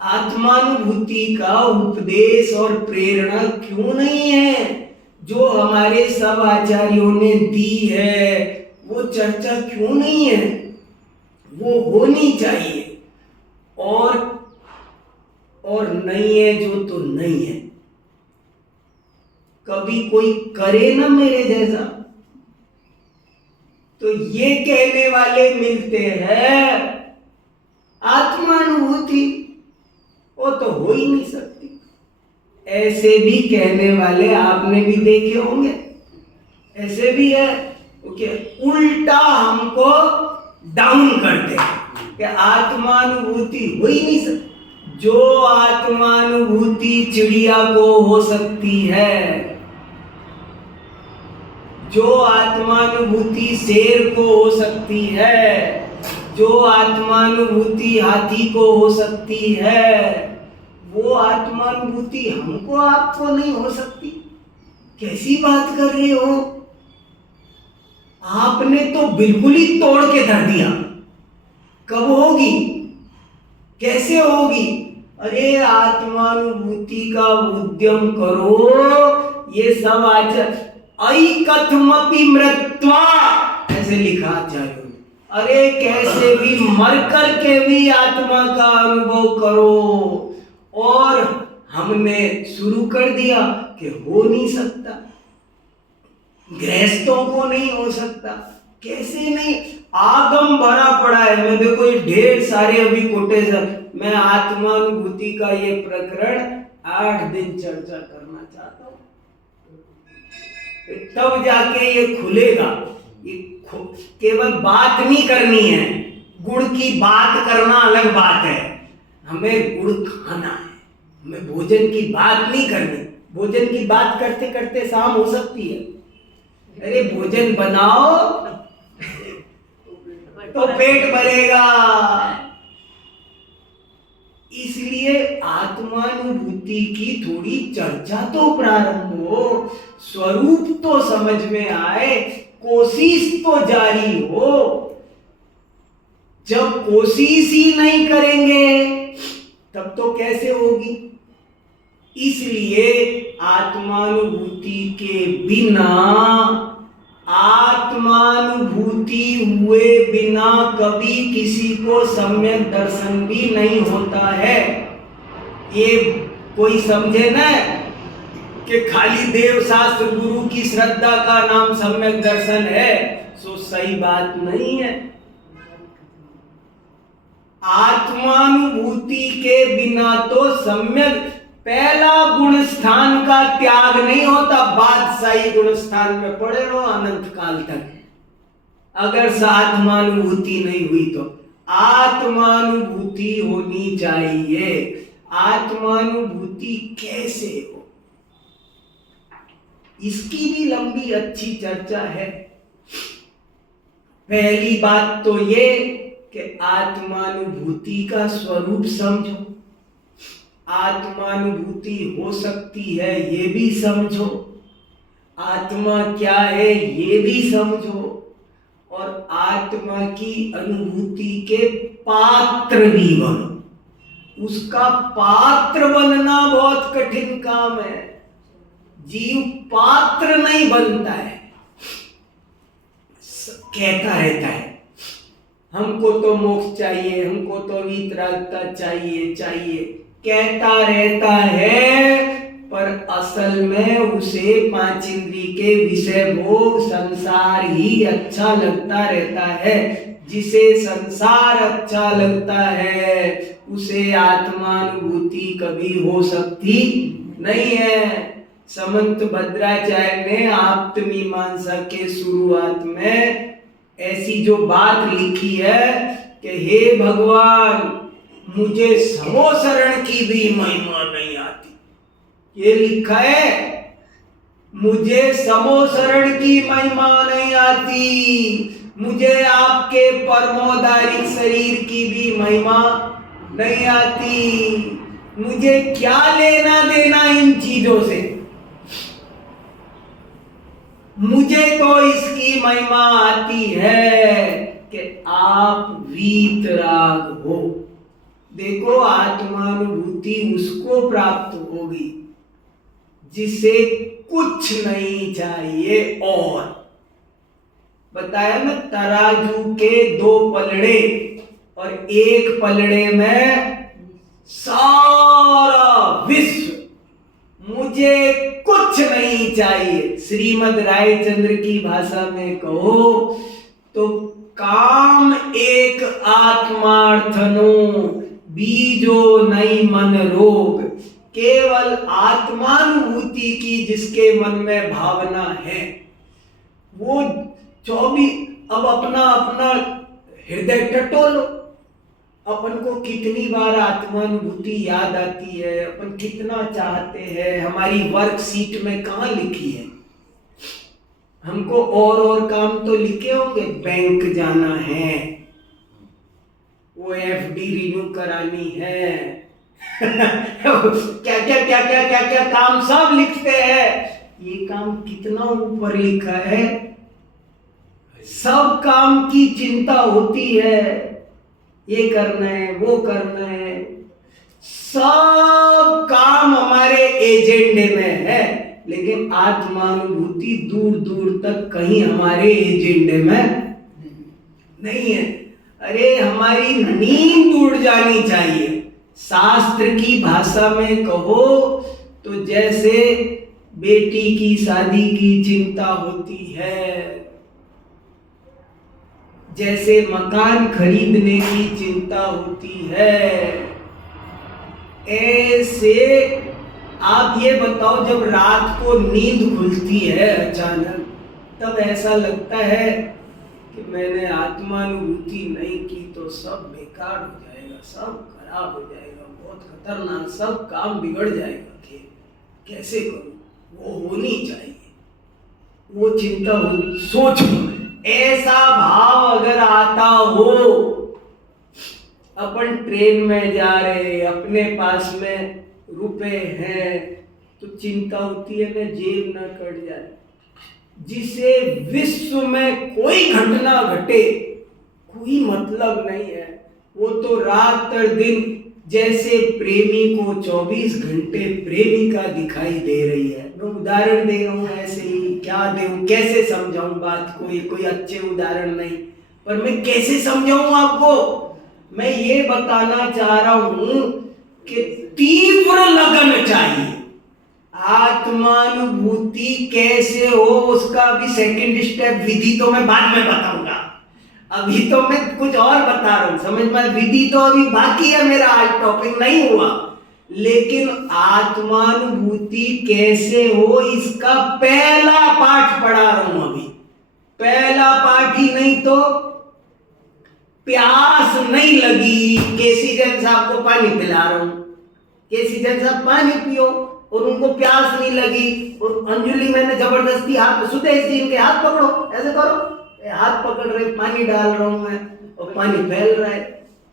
आत्मानुभूति का उपदेश और प्रेरणा क्यों नहीं है? जो हमारे सब आचार्यों ने दी है वो चर्चा क्यों नहीं है? वो होनी चाहिए। और नहीं है जो तो नहीं है। कभी कोई करे ना मेरे जैसा तो ये कहने वाले मिलते हैं आत्मानुभूति वो तो हो ही नहीं सकती। ऐसे भी कहने वाले आपने भी देखे होंगे, ऐसे भी है ओके, उल्टा हमको डाउन करते हैं कि आत्मानुभूति हो ही नहीं सकती। जो आत्मानुभूति चिड़िया को हो सकती है, जो आत्मानुभूति शेर को हो सकती है, जो आत्मानुभूति हाथी को हो सकती है, वो आत्मानुभूति हमको आपको नहीं हो सकती। कैसी बात कर रहे हो? आपने तो बिल्कुल ही तोड़ के धर दिया। कब होगी, कैसे होगी? अरे आत्मानुभूति का उद्यम करो। ये सब ऐकथमपि मृत्वा ऐसे लिखा आचार्यों ने। अरे कैसे भी मर कर के भी आत्मा का अनुभव करो। और हमने शुरू कर दिया कि हो नहीं सकता, गृहस्थों को नहीं हो सकता। कैसे नहीं? आगम भरा पड़ा है। मैं देखो ये ढेर सारे अभी कोटेशन, मैं आत्मानुभूति का ये प्रकरण 8 दिन चर्चा करना चाहता हूं, तब जाके ये खुलेगा। ये केवल बात नहीं करनी है, गुड़ की बात करना अलग बात है। हमें गुड़ खाना है, हमें भोजन की बात नहीं करनी। भोजन की बात करते करते शाम हो सकती है। अरे भोजन बनाओ तो पेट भरेगा। इसलिए आत्मानुभूति की थोड़ी चर्चा तो प्रारंभ हो, स्वरूप तो समझ में आए, कोशिश तो जारी हो। जब कोशिश ही नहीं करेंगे तब तो कैसे होगी? इसलिए आत्मानुभूति के बिना, आत्मानुभूति हुए बिना कभी किसी को सम्यक दर्शन भी नहीं होता है। ये कोई समझे ना कि खाली देव शास्त्र गुरु की श्रद्धा का नाम सम्यक दर्शन है, सो सही बात नहीं है। आत्मानुभूति के बिना तो सम्यक पहला गुण स्थान का त्याग नहीं होता। बादशाही गुण स्थान में पड़े रहो अनंत काल तक, अगर आत्मानुभूति नहीं हुई तो। आत्मानुभूति होनी चाहिए। आत्मानुभूति कैसे हो, इसकी भी लंबी अच्छी चर्चा है। पहली बात तो ये कि आत्मानुभूति का स्वरूप समझो। आत्मानुभूति हो सकती है ये भी समझो, आत्मा क्या है ये भी समझो, और आत्मा की अनुभूति के पात्र भी बनो। उसका पात्र बनना बहुत कठिन काम है। जीव पात्र नहीं बनता है, कहता रहता है हमको तो मोक्ष चाहिए, हमको तो वीतरागता चाहिए चाहिए, कहता रहता है, पर असल में उसे पांच इंद्रिय के विषय भोग संसार ही अच्छा लगता रहता है। जिसे संसार अच्छा लगता है उसे आत्मानुभूति कभी हो सकती नहीं है। समंत भद्राचार्य ने आप्तमीमांसा के शुरुआत में ऐसी जो बात लिखी है कि हे भगवान मुझे समोसरण की भी महिमा नहीं आती, ये लिखा है, मुझे समोसरण की महिमा नहीं आती, मुझे आपके परमोदारिक शरीर की भी महिमा नहीं आती, मुझे क्या लेना देना इन चीजों से, मुझे तो इसकी महिमा आती है कि आप वीतराग हो। देखो आत्मानुभूति उसको प्राप्त होगी जिसे कुछ नहीं चाहिए। और बताया ना, तराजू के दो पलड़े और एक पलड़े में सारा विश्व, मुझे कुछ नहीं चाहिए। श्रीमद् रायचंद्र की भाषा में कहो तो काम एक आत्मार्थनो बीजो नहीं मन रोग। केवल आत्मानुभूति की जिसके मन में भावना है वो 24 अब अपना अपना हृदय टटोलो। अपन को कितनी बार आत्मानुभूति याद आती है, अपन कितना चाहते हैं, हमारी वर्कशीट में कहाँ लिखी है। हमको और काम तो लिखे होंगे, बैंक जाना है, वो एफडी रिन्यू करानी है क्या क्या क्या क्या क्या क्या काम सब लिखते हैं। ये काम कितना ऊपर लिखा है, सब काम की चिंता होती है, ये करना है वो करना है, सब काम हमारे एजेंडे में है, लेकिन आत्मानुभूति दूर दूर तक कहीं हमारे एजेंडे में नहीं है। अरे हमारी नींद उड़ जानी चाहिए। शास्त्र की भाषा में कहो तो जैसे बेटी की शादी की चिंता होती है, जैसे मकान खरीदने की चिंता होती है, ऐसे आप ये बताओ जब रात को नींद खुलती है अचानक, तब ऐसा लगता है कि मैंने आत्मानुभूति नहीं की तो सब बेकार हो जाएगा, सब खराब हो जाएगा, बहुत खतरनाक, सब काम बिगड़ जाएगा, कैसे करूं, वो होनी चाहिए, वो चिंता हो, सोचो। ऐसा भाव अगर आता हो, अपन ट्रेन में जा रहे, अपने पास में रुपए हैं तो चिंता होती है ना जेब ना कट जाए। जिसे विश्व में कोई घटना घटे कोई मतलब नहीं है, वो तो रात और दिन जैसे प्रेमी को 24 घंटे प्रेमिका दिखाई दे रही है। मैं उदाहरण दे रहा हूँ ऐसे ही, क्या दूं, कैसे समझाऊं बात को, ये कोई अच्छे उदाहरण नहीं, पर मैं कैसे समझाऊं आपको। मैं ये बताना चाह रहा हूं कि तीव्र लगन चाहिए। आत्मानुभूति कैसे हो उसका भी सेकंड स्टेप विधि तो मैं बाद में बताऊंगा, अभी तो मैं कुछ और बता रहा हूं, समझ में। विधि तो अभी बाकी है, मेरा आज टॉपिक नहीं हुआ, लेकिन आत्मानुभूति कैसे हो इसका पहला पाठ पढ़ा रहा हूं अभी। पहला पाठ ही नहीं तो प्यास नहीं लगी, केसी जैन साहब को पानी पिला रहा हूं, केसी जैन साहब पानी पियो, और उनको प्यास नहीं लगी, और अंजलि मैंने जबरदस्ती हाथ, सुदेश जी इनके हाथ पकड़ो, ऐसे करो, हाथ पकड़ रहे, पानी डाल रहा हूं मैं और पानी फैल रहा है,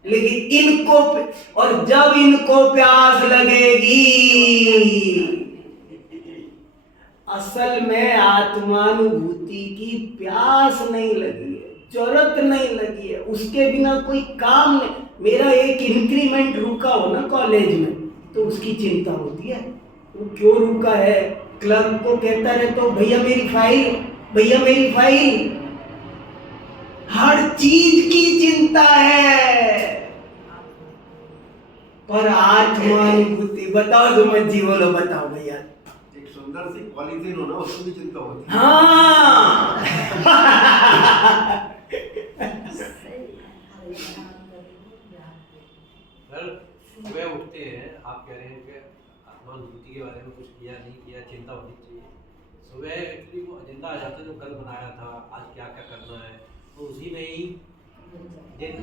लेकिन इनको, और जब इनको प्यास लगेगी, असल में आत्मानुभूति की प्यास नहीं लगी है, जरूरत नहीं लगी है, उसके बिना कोई काम नहीं। मेरा एक इंक्रीमेंट रुका हो ना कॉलेज में तो उसकी चिंता होती है, वो क्यों रुका है, क्लर्क को कहता रहता हूं भैया मेरी फाइल, भैया मेरी फाइल, हर चीज की चिंता है, पर आत्मानुभूति बताओ तुम जी बोलो, बताओ भैया। एक सुंदर सी पॉलिथीन हो ना, उसकी भी चिंता होती है। हाँ सर सुबह उठते हैं, आप कह रहे हैं कि आत्मानुभूति के बारे में कुछ किया नहीं किया, चिंता होनी चाहिए। सुबह एक्चुअली वो एजेंडा आ जाता है जो कल बनाया था, आज क्या क्या करना है, तो उसी में ही दिन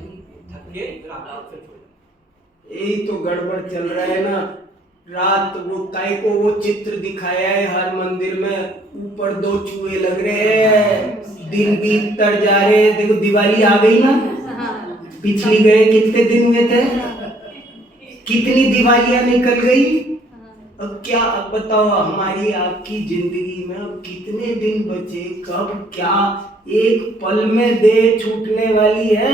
थक के फिर आप फिर सो जाते। यही तो गड़बड़ चल रहा है ना। रात वो काय को वो चित्र दिखाया है हर मंदिर में, ऊपर 2 चूहे लग रहे हैं, दिन बीतते जा रहे हैं। देखो दिवाली आ गई ना, पिछली गए कितने दिन हुए थे, कितनी दिवालियां निकल गई। अब क्या, अब बताओ हमारी आपकी जिंदगी में अब कितने दिन बचे, कब क्या, एक पल में देह छूटने वाली है।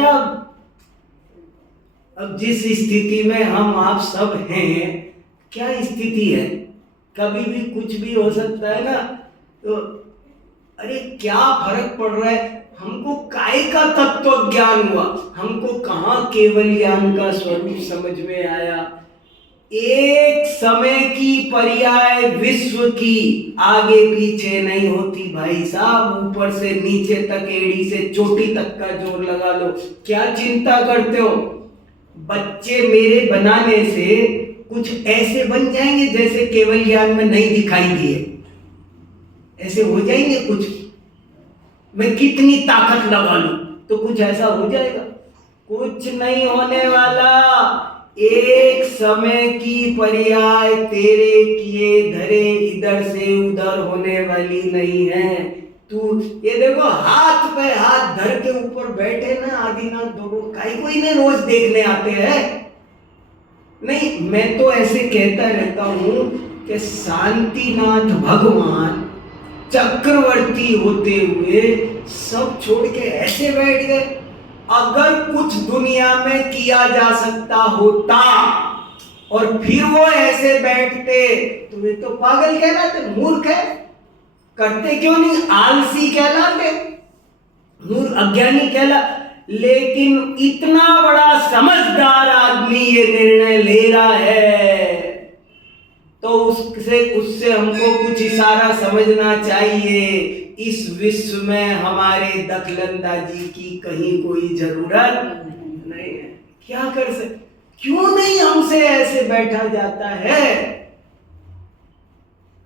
अब जिस स्थिति में हम आप सब हैं, क्या स्थिति है, कभी भी कुछ भी हो सकता है ना। तो अरे क्या फर्क पड़ रहा है, हमको काय का तत्व ज्ञान हुआ, हमको कहाँ केवल ज्ञान का स्वरूप समझ में आया। एक समय की पर्याय विश्व की आगे पीछे नहीं होती भाई साहब, ऊपर से नीचे तक, एड़ी से चोटी तक का जोर लगा लो। क्या चिंता करते हो, बच्चे मेरे बनाने से कुछ ऐसे बन जाएंगे जैसे केवल ज्ञान में नहीं दिखाई दिए, ऐसे हो जाएंगे कुछ। मैं कितनी ताकत लगा लूं तो कुछ ऐसा हो जाएगा, कुछ नहीं होने वाला। एक समय की पर्याय तेरे किए धरे इधर से उधर होने वाली नहीं है। तू ये देखो, हाथ पे हाथ धर के ऊपर बैठे ना आदिनाथ दोनों, काई कोई ने रोज देखने आते हैं। नहीं, मैं तो ऐसे कहता रहता हूं कि शांतिनाथ भगवान चक्रवर्ती होते हुए सब छोड़ के ऐसे बैठ गए। अगर कुछ दुनिया में किया जा सकता होता और फिर वो ऐसे बैठते तो वे तो पागल कहलाते, मूर्ख है। करते क्यों नहीं, आलसी कहलाते, मूर्ख अज्ञानी कहला। लेकिन इतना बड़ा समझदार आदमी ये निर्णय ले रहा है, तो उससे हमको कुछ इशारा समझना चाहिए। इस विश्व में हमारे दखलंदाजी की कहीं कोई जरूरत नहीं है। क्या कर सकते, क्यों नहीं हमसे ऐसे बैठा जाता है।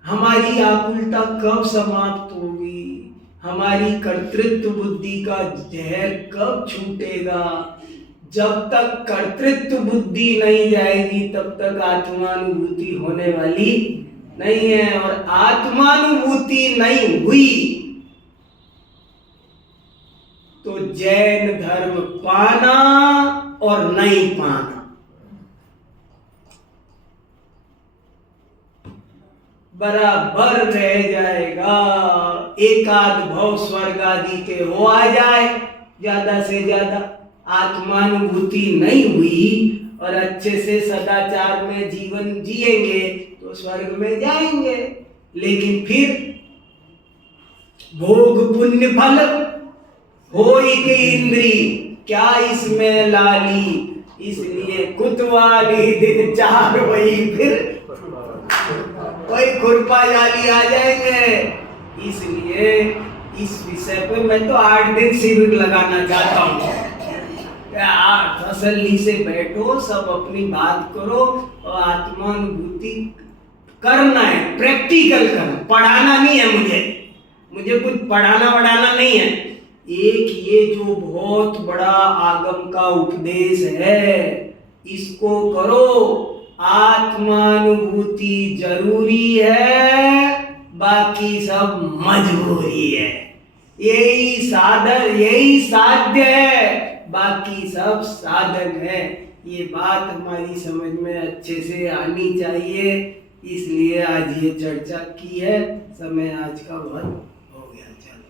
हमारी आकुलता कब समाप्त होगी, हमारी कर्तृत्व बुद्धि का जहर कब छूटेगा। जब तक कर्तृत्व बुद्धि नहीं जाएगी तब तक आत्मानुभूति होने वाली नहीं है। और आत्मानुभूति नहीं हुई तो जैन धर्म पाना और नहीं पाना बराबर रह जाएगा। एकाध भव स्वर्ग आदि के हो आ जाए ज्यादा से ज्यादा, आत्मानुभूति नहीं हुई और अच्छे से सदाचार में जीवन जिएंगे तो स्वर्ग में जाएंगे। लेकिन फिर भोग पुण्य फल होई के इंद्री, क्या इसमें लाली, इसलिए कुतवाली दिन चार वही फिर कोई खुरपा जाली आ जाएंगे। इसलिए इस विषय पे मैं तो 8 दिन शिविर लगाना चाहता हूँ। तसल्ली से बैठो, सब अपनी बात करो और आत्मानुभूति करना है, प्रैक्टिकल करना, पढ़ाना नहीं है। मुझे कुछ पढ़ाना वढ़ाना नहीं है। एक ये जो बहुत बड़ा आगम का उपदेश है इसको करो। आत्मानुभूति जरूरी है, बाकी सब मजबूरी है। यही साधन, यही साध्य है, बाकी सब साधन है। ये बात हमारी समझ में अच्छे से आनी चाहिए, इसलिए आज ये चर्चा की है। समय आज का बहुत हो गया, चलो।